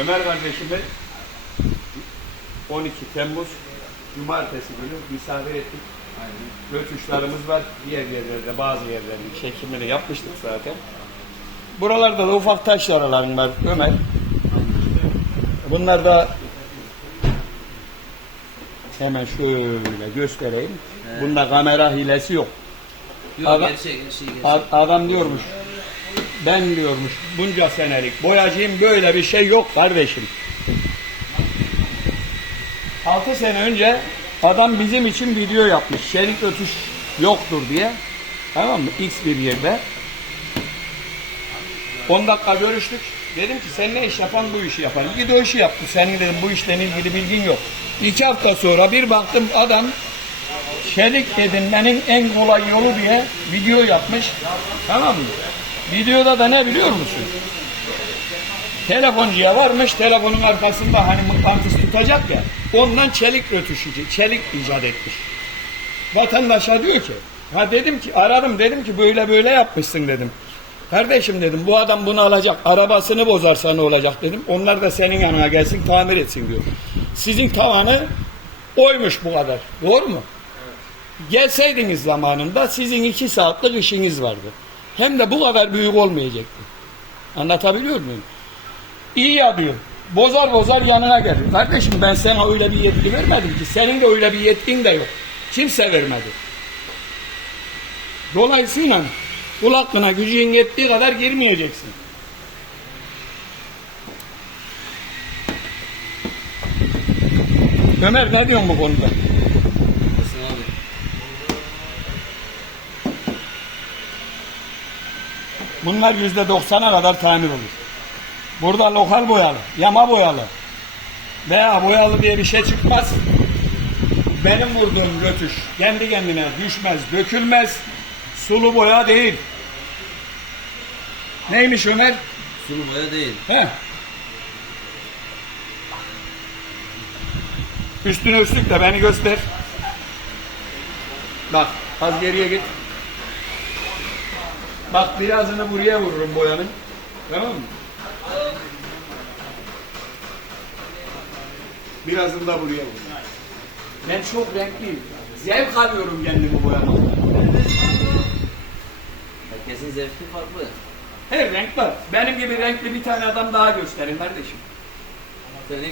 Ömer kardeşimi 12 Temmuz Cumartesi günü misafir ettik. Rötuşlarımız var. Diğer yerlerde bazı yerlerin çekimini yapmıştık zaten. Buralarda da ufak taş yaralarım var Ömer. Bunlar da hemen şöyle göstereyim. Bunda kamera hilesi yok. Yok Aga- gerçek, gerçek, gerçek. A- Adam diyormuş. Ben diyormuş bunca senelik boyacıyım böyle bir şey yok kardeşim. 6 sene önce adam bizim için video yapmış. Çelik ötüş yoktur diye. Tamam mı? X bir yerde. 10 dakika görüştük. Dedim ki sen ne iş yapan bu işi yapan. Git o işi yaptı. Senin dedim bu işle ilgili bilgin yok. İki hafta sonra bir baktım adam çelik edinmenin en kolay yolu diye video yapmış. Tamam mı? Videoda da ne biliyor musun? Telefoncuya varmış, telefonun arkasında hani mıknatıs tutacak ya, ondan çelik rötuşucu, çelik icat etmiş. Vatandaşa diyor ki, ha dedim ki, aradım dedim ki böyle böyle yapmışsın dedim. Kardeşim dedim, bu adam bunu alacak, arabasını bozarsa ne olacak dedim. Onlar da senin yanına gelsin, tamir etsin diyor. Sizin tavanı oymuş bu kadar, doğru mu? Gelseydiniz zamanında sizin iki saatlik işiniz vardı. Hem de bu kadar büyük olmayacaktı. Anlatabiliyor muyum? İyi yapıyor. Bozar bozar yanına gelir. Kardeşim ben sana öyle bir yetki vermedim ki. Senin de öyle bir yetkin de yok. Kimse vermedi. Dolayısıyla kul hakkına gücün yettiği kadar girmeyeceksin. Ömer ne diyorsun bu konuda? Bunlar yüzde doksana kadar tamir olur. Burada lokal boyalı, yama boyalı veya boyalı diye bir şey çıkmaz. Benim vurduğum rötuş kendi kendine düşmez, dökülmez. Sulu boya değil. Neymiş Ömer? Sulu boya değil. He? Üstüne üstlük de beni göster. Bak az geriye git. Bak birazını buraya vururum boyanın. Tamam mı? Birazını da buraya vururum. Ben çok renkliyim. Zevk alıyorum kendimi boyamaktan. Herkesin zevki farklı. Her renk var. Benim gibi renkli bir tane adam daha gösterin kardeşim. Sen ilk